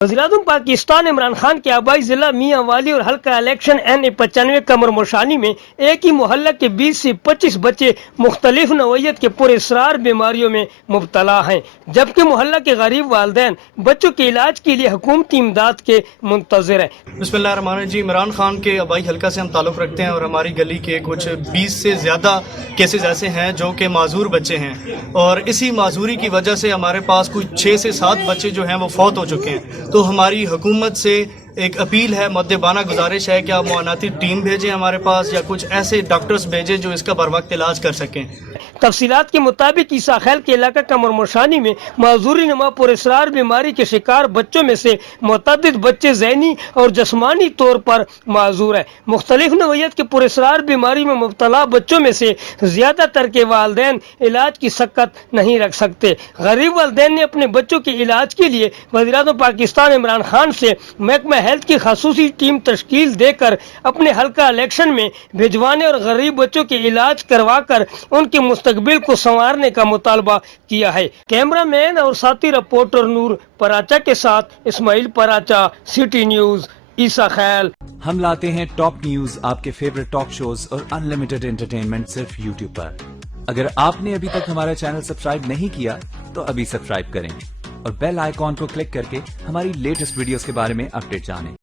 वज़ीर-ए-आज़म पाकिस्तान इमरान खान के आबाई जिला मियाँ वाली और हल्का इलेक्शन NA-95 कमर मोशानी में एक ही मोहल्ला के 20 से 25 बच्चे मुख्तलिफ नौइयत के पुरअसरार बीमारियों में मुब्तला हैं, जबकि मोहल्ला के गरीब वालिदैन बच्चों के इलाज के लिए हुकूमती इमदाद के मुंतज़िर हैं। बिस्मिल्लाहिर्रहमानिर्रहीम। इमरान खान के आबाई हल्का से हम ताल्लुक़ रखते हैं और हमारी गली के कुछ 20 से ज़्यादा केसेस ऐसे हैं जो कि माजूर बच्चे हैं, और इसी माजूरी की वजह से हमारे पास कुछ 6 से 7 बच्चे जो हैं वो फौत हो चुके हैं। तो हमारी हुकूमत से एक अपील है, मुद्दबाना गुजारिश है कि आप मुआनाती टीम भेजें हमारे पास, या कुछ ऐसे डॉक्टर्स भेजें जो इसका बर वक्त इलाज कर सकें। तफसीलात के मुताबिक ईसा खैल के इलाका कमर मोशानी में माजूरी नुमा पुरअसरार बीमारी के शिकार बच्चों में से मुतअद्दिद बच्चे ज़हनी और जिस्मानी तौर पर माजूर है। मुख्तलिफ नौइयत के पुरअसरार बीमारी में मुब्तला बच्चों में से ज़्यादातर के वालिदैन इलाज की सक्कत नहीं रख सकते। गरीब वालिदैन ने अपने बच्चों के इलाज के लिए वज़ीर-ए-आज़म पाकिस्तान इमरान खान से महकमा हेल्थ की खसूसी टीम तश्कील देकर अपने हल्का इलेक्शन में भिजवाने और गरीब बच्चों के इलाज करवा कर उनके मुस्तकबिल को संवारने का मुतालबा किया है। कैमरा मैन और साथी रिपोर्टर नूर पराचा के साथ इस्माइल पराचा, सिटी न्यूज, ईसा खैल। हम लाते हैं टॉप न्यूज, आपके फेवरेट टॉक शोज और अनलिमिटेड एंटरटेनमेंट सिर्फ यूट्यूब पर। अगर आपने अभी तक हमारा चैनल सब्सक्राइब नहीं किया तो अभी सब्सक्राइब करें और बेल आइकॉन को क्लिक करके हमारी लेटेस्ट वीडियोस के बारे में अपडेट जानें।